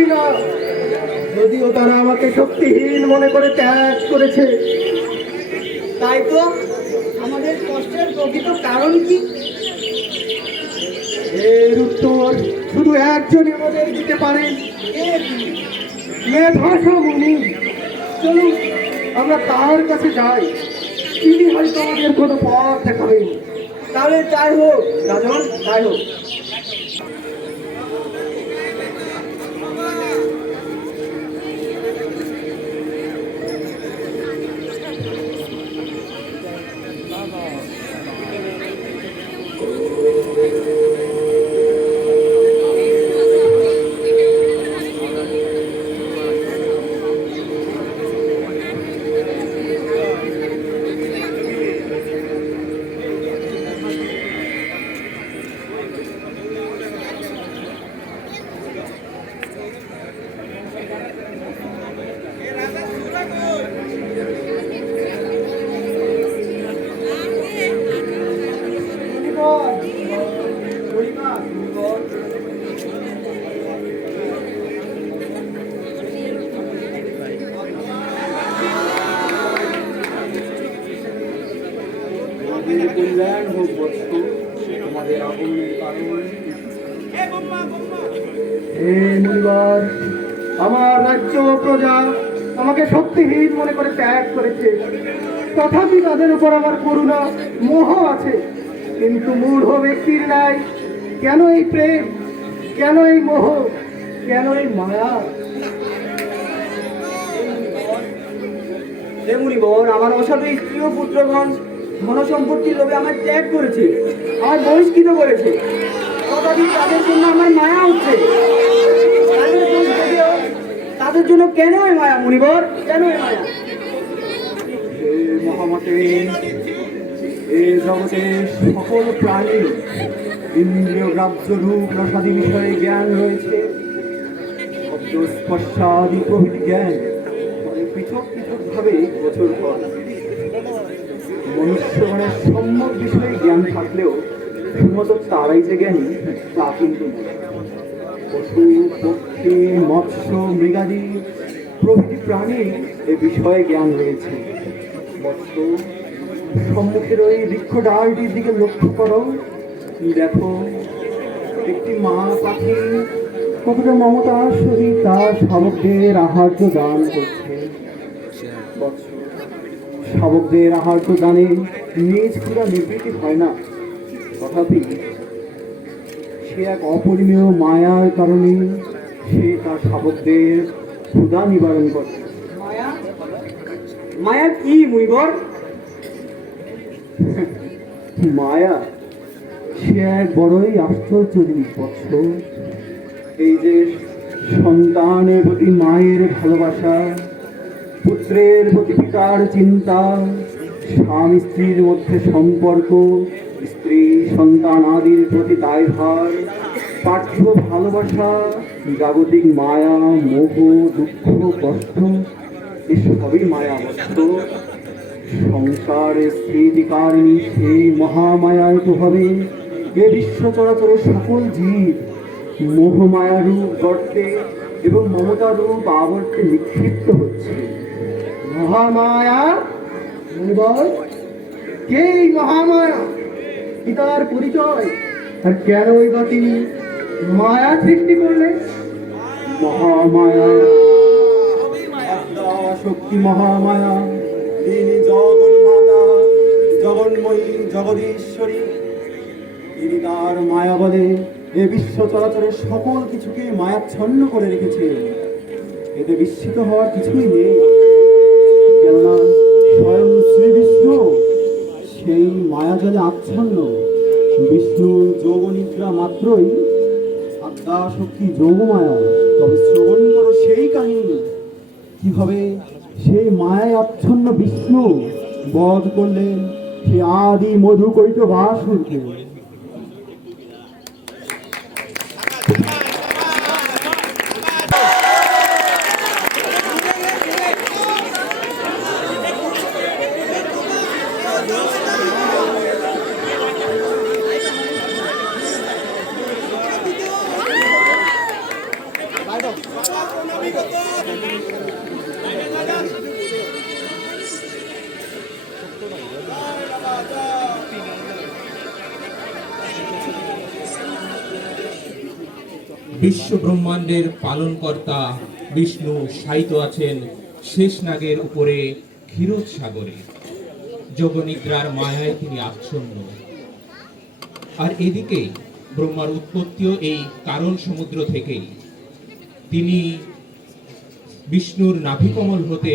পারছি না। যদিও তারা আমাকে শক্তিহীন মনে করে ত্যাগ করেছে। তাই তো, আমাদের কষ্টের প্রকৃত কারণ কি? এর উত্তর শুধু একজনই আমাদের দিতে পারেন, মেধাসা মুনি। চলুন আমরা তার কাছে যাই, তিনি হয়তো আমাদের কোনো পথ দেখাবেন। তাহলে তাই হোক রাজন, তাই হোক। কল্যাণ হোক বস্তু, তোমাদের আগমনের কারণ। হে মুনিবর, আমার রাজ্য প্রজা আমাকে শক্তিহীন মনে করে ত্যাগ করেছে, তথাপি তাদের উপর আমার করুণা মোহ আছে। কিন্তু মূঢ় ব্যক্তির নাই কেন এই প্রেম, কেন এই মোহ, কেন এই মায়া? হে মুনিবর, আমার অসাধু স্ত্রী ও পুত্রগণ ধন সম্পত্তির লোভে আমার ত্যাগ করেছে, আমার বহিষ্কৃত করেছে, তথাপি তাদের জন্য আমার মায়া হচ্ছে। তাদের জন্য কেন এই মায়া মুনিবর, কেন এই মায়া? হে মহামতে, এই জগতে সকল প্রাণী ইন্দ্রিয় গ্রাহ্য রূপ রসাদি বিষয়ে জ্ঞান রয়েছে। শব্দ স্পর্শাদি প্রভৃতি জ্ঞান পৃথক পৃথক ভাবে গোচর করে। মনুষ্যগণের সম্যক বিষয়ে জ্ঞান থাকলেও শুধুমাত্র তারাই যে জ্ঞানী তা কিন্তু নয়। পশু পক্ষী মৎস্য মৃগাদি প্রভৃতি প্রাণী এ বিষয়ে জ্ঞান রয়েছে। বৎস, সম্মুখের ওই বৃক্ষ ডালটির দিকে লক্ষ্য করো, দেখো একটি মা পাখি কতটা মমতার সহিত তার শাবকদের আহার্য দান করছে। বৎস, শাবকদের আহার্য দানে নিজ ক্ষুধা নিবৃত্তি হয় না, তথাপি সে এক অপরিমেয় মায়ার কারণে সে তার শাবকদের ক্ষুধা নিবারণ করে। মায়া? মায়া কি মুনিবর? মায়া সে এক বড়ই আশ্চর্য জিনিস বৎস। এই যে সন্তানের প্রতি মায়ের ভালোবাসা, পুত্রের প্রতি পিতার চিন্তা, স্বামী স্ত্রীর মধ্যে সম্পর্ক, স্ত্রী সন্তান আদির প্রতি দায়ভার, পার্থিব ভালোবাসা, জাগতিক মায়া, মোহ, দুঃখ, কষ্ট, এসবই মায়া বৎস। সংসারের স্থিতিকারিণী সেই মহামায়ার প্রভাবে এ বিশ্ব চরাচরের সকল জীব মোহমায়ারূপ গর্তে এবং মমতারূপ আবর্তে নিক্ষিপ্ত হচ্ছে। মহামায়া মুনিবর, কে এই মহামায়া? কি তার পরিচয়? আর কেনই বা তিনি মায়া সৃষ্টি করলেন? মহামায়া, শক্তি মহামায়া, তিনি জগন্মাতা, জগন্ময়ী, জগদীশ্বরী। তিনি তার মায়া বলে এ বিশ্ব চরাচরের সকল কিছুকে মায়াচ্ছন্ন করে রেখেছে। এতে বিস্মিত হওয়ার কিছুই নেই, কেননা স্বয়ং শ্রী বিষ্ণু সেই মায়াজলে আচ্ছন্ন। বিষ্ণু যোগনিদ্রা মাত্রই আদ্যা শক্তি যোগমায়া। তবে শ্রবণ করো সেই কাহিনী, কিভাবে সেই মায়ায় আচ্ছন্ন বিষ্ণু বধ করলেন সে আদি মধু কৈত বাসুরকে। বিশ্ব ব্রহ্মাণ্ডের পালনকর্তা বিষ্ণু শায়িত আছেন শেষ নাগের উপরে ক্ষীরোদ সাগরে। যোগনিদ্রার মায়ায় তিনি আচ্ছন্ন। আর এদিকে ব্রহ্মার উৎপত্তিও এই কারণ সমুদ্র থেকেই। তিনি বিষ্ণুর নাভিকমল হতে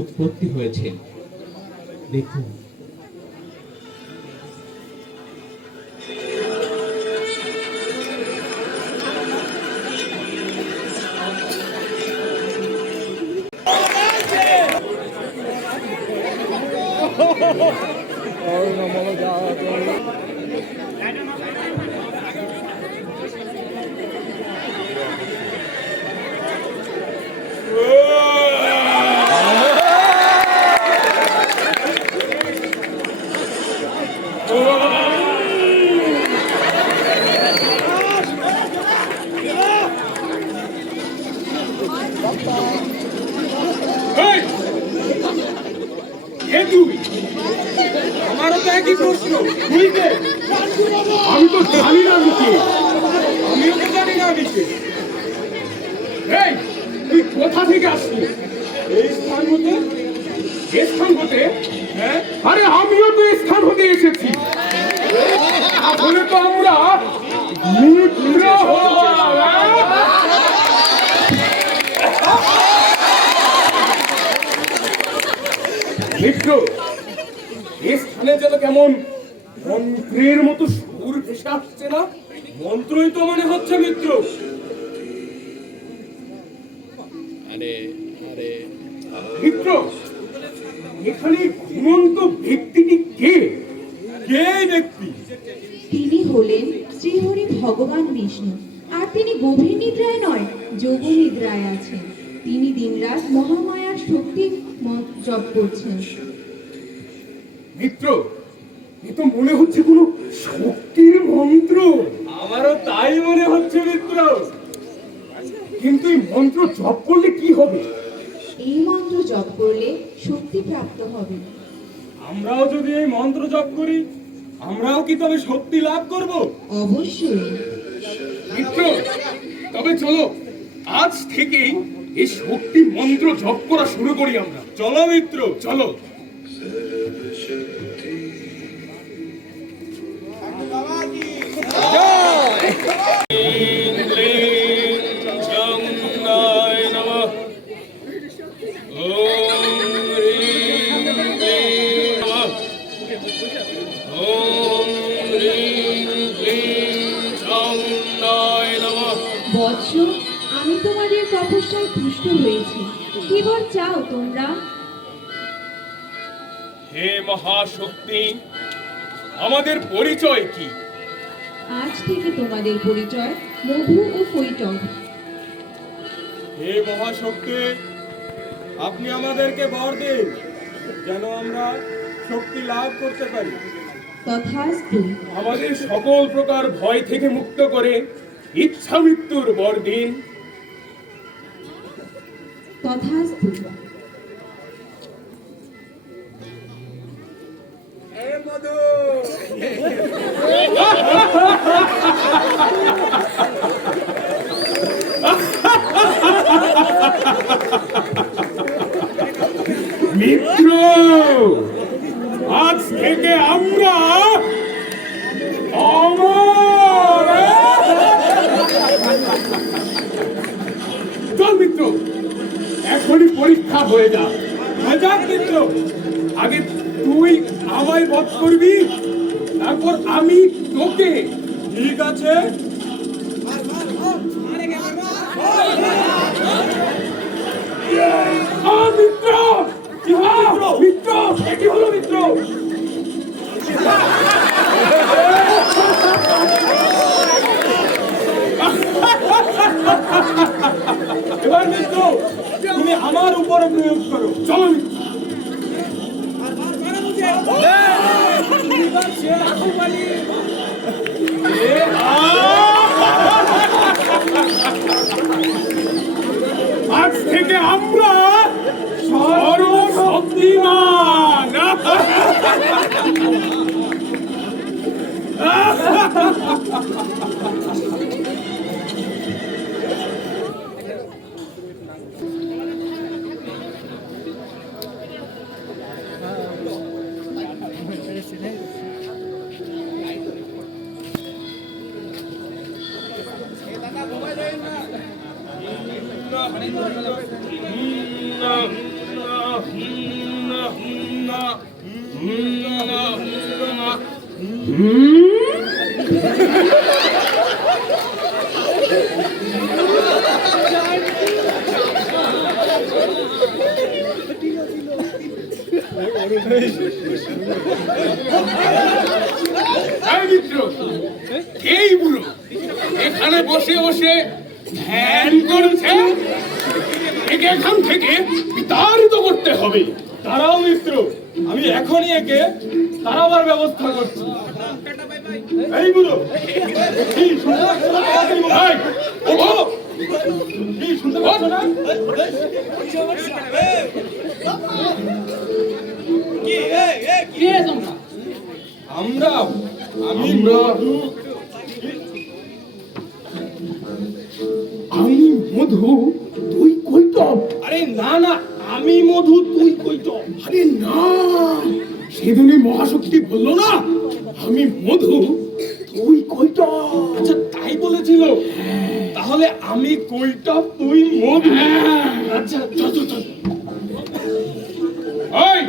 উৎপত্তি হয়েছেন। দেখুন, আমারও তো একই প্রশ্ন। আমি তো জানি না নিচে। আমিও তো জানি না দিচ্ছে। এই তুই কোথা থেকে আসছিস? এই স্থান হতে এ স্থান হতে? হ্যাঁ, আরে আমিও তো এই স্থান হতে এসেছি। তাহলে তো আমরা মিত্র হলাম। মিত্র, এ স্থানে যেন কেমন মন্ত্রের মতো সুর ভেসে আসছে না? মন্ত্রই তো মনে হচ্ছে মিত্র। মিত্র, এখানে ঘুমন্ত ব্যক্তিটি কে? কে এই ব্যক্তি? তিনি হলেন শ্রীহরি ভগবান বিষ্ণু। আর তিনি গভীর নিদ্রায় নয়, যোগ নিদ্রায় আছেন। তিনি দিনরাত মহামায়ার শক্তি জপ করছেন। মিত্র, এ তো মনে হচ্ছে কোনো শক্তির মন্ত্র। আমারও তাই মনে হচ্ছে মিত্র। কিন্তু এই মন্ত্র জপ করলে কি হবে? এই মন্ত্র জপ করলে শক্তি প্রাপ্ত হবে। আমরাও যদি এই মন্ত্র জপ করি, আমরাও কি তবে শক্তি লাভ করব? অবশ্যই। মিত্র, তবে চলো আজ থেকেই এই শক্তি মন্ত্র জপ করা শুরু করি আমরা। চলো মিত্র, চলো। বৎস, আমি তোমাদের তপস্যায় তুষ্ট হয়েছি। কি বর চাও তোমরা? হে মহাশক্তি, আমাদের পরিচয় কি? আজ থেকে তোমাদের পরিচয় মধু ও কৈটব। হে মহাশক্তি, আপনি আমাদেরকে বর দিন যেন আমরা শক্তি লাভ করতে পারি। তথাস্তু। আমাদের সকল প্রকার ভয় থেকে মুক্ত করে ইচ্ছা মৃত্যুর বর দিন। তথাস্তু। মিত্র, আজ থেকে আমরা অমর। চল মিত্র, এখনই পরীক্ষা হয়ে যা। যাক মিত্র, আগে তুই আমায় বধ করবি, তারপর আমি তোকে। ঠিক আছে। মিত্র, কি হলো মিত্র? কি হলো মিত্র? এবার মিত্র, তুমি আমার উপরে প্রয়োগ করো। চলো। আমরা সর্বশক্তিমান। এই মিত্র, এই বুড়ো এখানে বসে বসে ধ্যান করছে। একে এখান থেকে বিতাড়িত করতে হবে। তারাও মিত্র, আমি এখনই একে তারাবার ব্যবস্থা করছি। এই বুড়ো, কি শুনতে পাচ্ছ না? এই, ওঠো। কি শুনতে পাচ্ছ না? আমরা আমি আমি মধু, তুই কৈতব। আরে না না, আমি মধু, তুই কইতো। আরে না, সেদিনই মহাশক্তি বললো না, আমি মধু তুই কৈতব। আচ্ছা তাই বলেছিল? তাহলে আমি কইটা, তুই মধু। আচ্ছা চল চল চল। এই,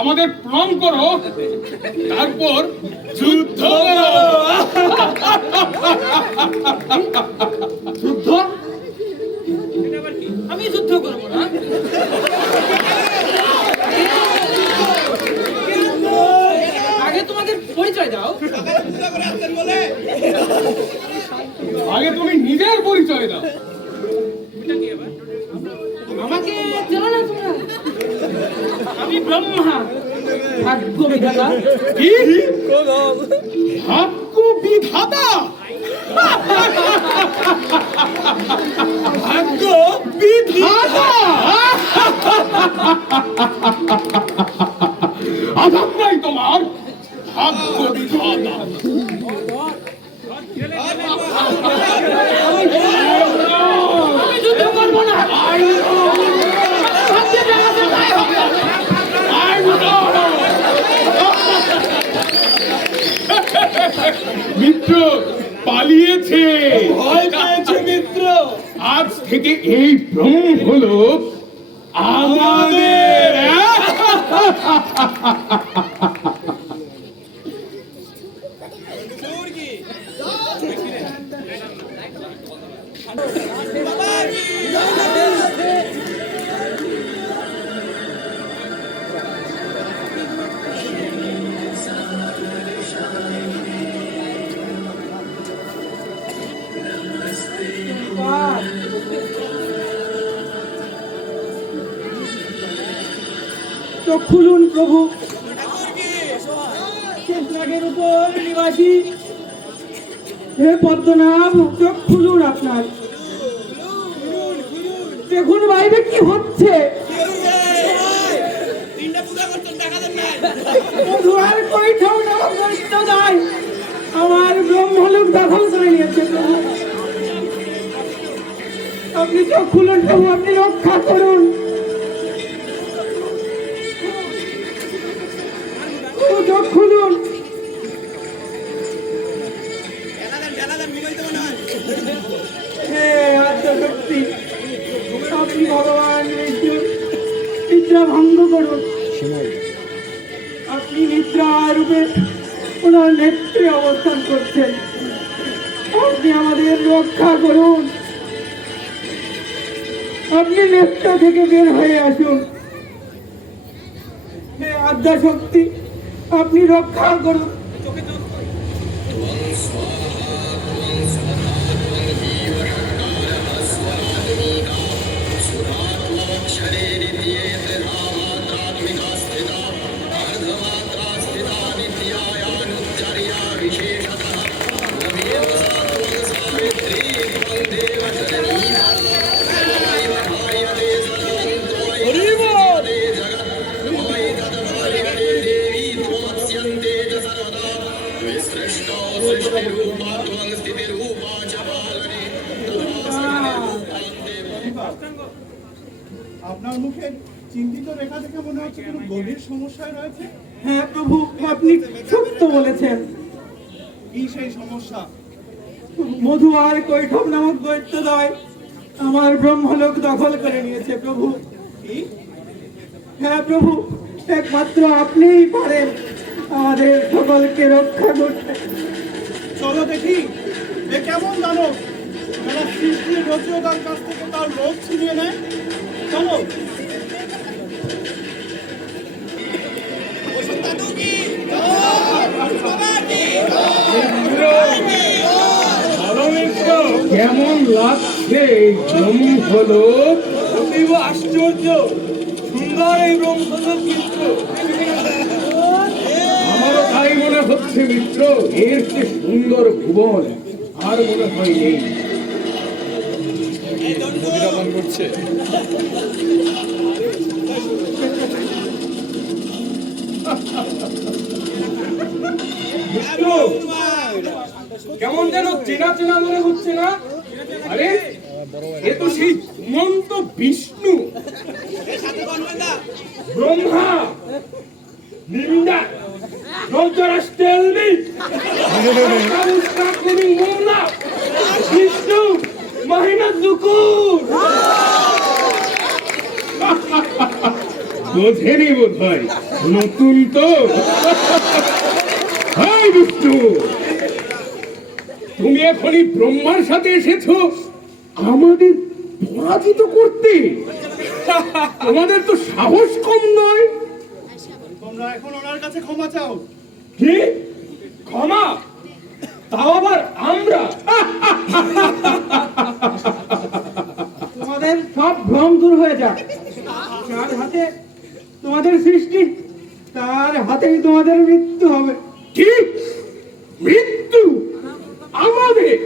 আমাদের প্রণাম করো, তারপর যুদ্ধ করো। যুদ্ধ? আমি যুদ্ধ করবো না। আগে তোমাদের পরিচয় দাও। আগে তুমি নিজের পরিচয় দাও। আমাকে চেনো না তোমরা? আমি ব্রহ্মা, ভাগ্য বিধাতা। কি? ভাগ্য বিধাতা? ভাগ্য বিধাতা? আঘাত নাই তোমার, ভাগ্য বিধাতা। আমি যুদ্ধ করবো না। মিত্র পালিয়েছে, ভয় পেয়েছে মিত্র। আজ থেকে এই ভ্রম হলো আমাদের। চোখ খুলুন প্রভু। শেষনাগের উপর নিবাসী হে পদ্মনাভ, চোখ খুলুন আপনার। দেখুন বাইরে কি হচ্ছে। মধু আর কৈঠাও নবকৃষ্ণ দায় আমার ব্রহ্মলোক দখল করে নিয়েছে প্রভু। আপনি চোখ খুলুন প্রভু, আপনি রক্ষা করুন। চোখ খুলুন। হে আদ্যশক্তি, আপনি ভগবান বিষ্ণুর নিদ্রা ভঙ্গ করুন। আপনি নিদ্রা রূপে ওনার নেত্রে অবস্থান করছেন। আপনি আমাদের রক্ষা করুন। আপনি নেত্র থেকে বের হয়ে আসুন। হে আদ্যশক্তি, আপনি রক্ষা করুন। আপনার মুখে চিন্তিত রেখা দেখে মনে হচ্ছে কোনো গভীর সমস্যায় রয়েছে। হ্যাঁ প্রভু, আপনি সত্য বলেছেন। কি সেই সমস্যা? মধু আর কৈঠব নামক দৈত্যদয় আমার ব্রহ্মলোক দখল করে নিয়েছে প্রভু। কি? হ্যাঁ প্রভু, একমাত্র আপনিই পারেন আমাদের সকলকে রক্ষা করতে। চলো দেখি এ কেমন দানব যারা সৃষ্টির রচয়িতার কাছ থেকে তার রোগ ছিনিয়ে নেয়। চলো। কেমন লাগছে এই ব্রহ্মলোক? অতীব আশ্চর্য সুন্দর এই ব্রহ্মলোক কিন্তু। আমারও তাই মনে হচ্ছে মিত্র, এর যে সুন্দর ভুবন আর মনে হয় নেই। বিষ্ণু, কেমন যেন চেনা চেনা মনে হচ্ছে না? আরে এ তো সেই ঘুমন্ত বিষ্ণু, ব্রহ্মা, নিন্দা, Don't tell me! বিষ্ণু, মাহিনা দুকুর! বোঝেনি বোধ হয়, নতুন তো। হাই বিষ্ণু, তুমি এখনই ব্রহ্মার সাথে এসেছো আমাদের পরাজিত করতে। তোমাদের তো সাহস কম নয়। তোমরা এখন ওনার কাছে ক্ষমা চাও। কি? ক্ষমা? তাও আবার আমরা? তোমাদের সব ভ্রম দূর হয়ে যাক। যার হাতে তোমাদের সৃষ্টি, তার হাতেই তোমাদের মৃত্যু হবে। কি? মৃত্যু আমাদের?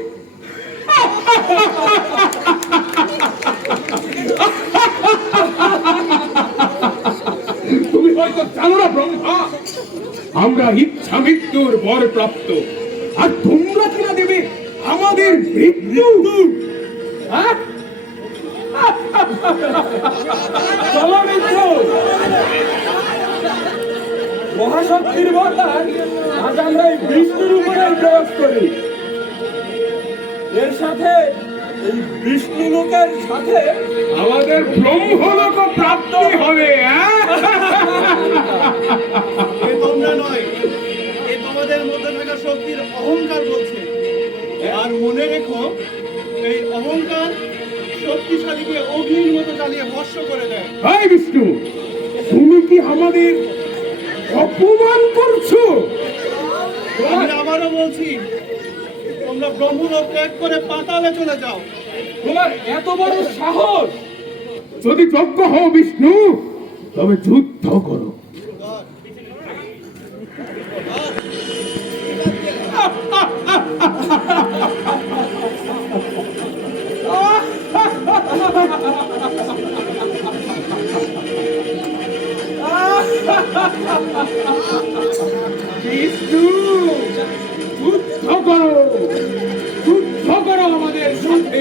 তুমি হয়তো জানো না ব্রহ্মা, আমরা ইচ্ছা মৃত্যুর বর প্রাপ্ত, আর তোমরা কিনা দেবে আমাদের মৃত্যু। হ্যাঁ? চলো মিত্র, মহাশক্তির বরদান আজ আমরা এই বিষ্ণুর উপরে প্রয়োগ করি। এর সাথে এই বিষ্ণু লোকের সাথে আমাদের ব্রহ্মলোক প্রাপ্তি হবে। এ তোমরা নয়, এ তোমাদের মধ্যে থাকা শক্তির অহংকার বলছে। আর মনে রেখো, এই অহংকার শক্তিশালীকে অগ্নির মতো জ্বালিয়ে ভস্ম করে দেয়। হাই বিষ্ণু, তুমি কি আমাদের অপমান করছো? আমি আবারও বলছি, তোমরা ব্রহ্মলোক ত্যাগ করে পাতালে চলে যাও। তোমার এত বড় সাহস! যদি যোগ্য হও বিষ্ণু, তবে যুদ্ধ করো। বিষ্ণু, যুদ্ধ করো, যুদ্ধ করো আমাদের সাথে।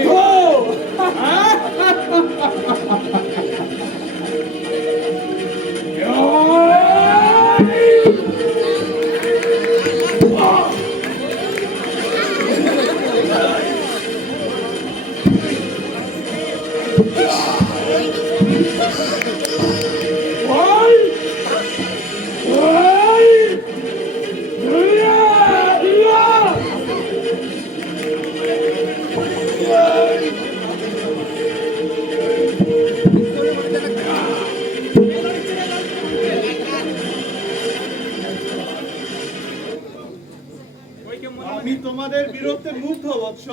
আমি তোমাদের বিরুদ্ধে মুগ্ধ বৎস।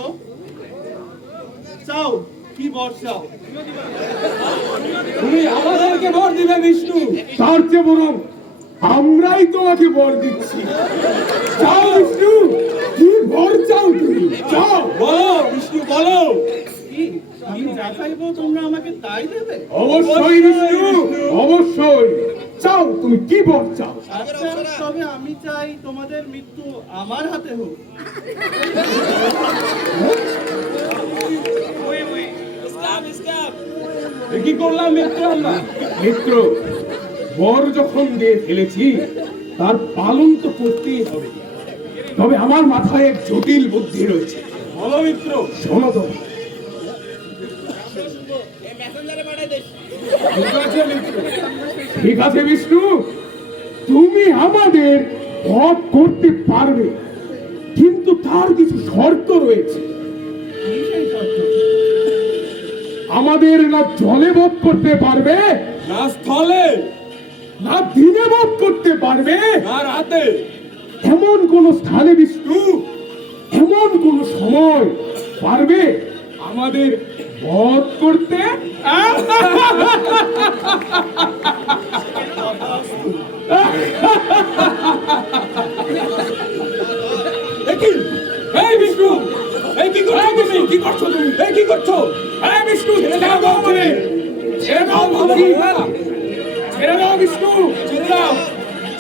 চাও কি বর চাও? তুমি আমাদেরকে বর দিবে বিষ্ণু। তার চেয়ে বরং আমরাই তোমাকে বর দিচ্ছি। চাও বিষ্ণু, কি বর চাও তুমি? চাও, বলো বিষ্ণু, বলো। কি আমি যা চাইবো তোমরা আমাকে তাই দেবে? অবশ্যই বিষ্ণু, অবশ্যই। চাও, তুমি কি বর চাও? আচ্ছা, তবে আমি চাই তোমাদের মৃত্যু আমার হাতে হোক। এ কি করলাম মিত্র আমরা? মিত্র, বর যখন দিয়ে ফেলেছি তার পালন তো করতেই হবে। তবে আমার মাথায় এক জটিল বুদ্ধি রয়েছে। বলো মিত্র। শোনো তো। ঠিক আছে বিষ্ণু, তুমি আমাদের বধ করতে পারবে, কিন্তু তার কিছু শর্ত রয়েছে। আমাদের না জলে বধ করতে পারবে, না স্থলে, না দিনে বধ করতে পারবে, না রাতে। এমন কোন স্থানে বিষ্ণু, এমন কোন সময় পারবে আমাদের বধ করতে? দেখি, এই বিষ্ণু, এই কি করছো তুমি? কি করছো তুমি? এই কি করছো? এই বিষ্ণু, ছেড়ে দাও আমাকে, ছেড়ে দাও বলছি। ছেড়ে দাও বিষ্ণু, ছেড়ে দাও,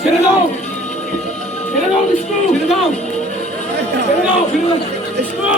ছেড়ে দাও, ছেড়ে দাও বিষ্ণু, ছেড়ে দাও, ছেড়ে দাও, ছেড়ে দাও বিষ্ণু।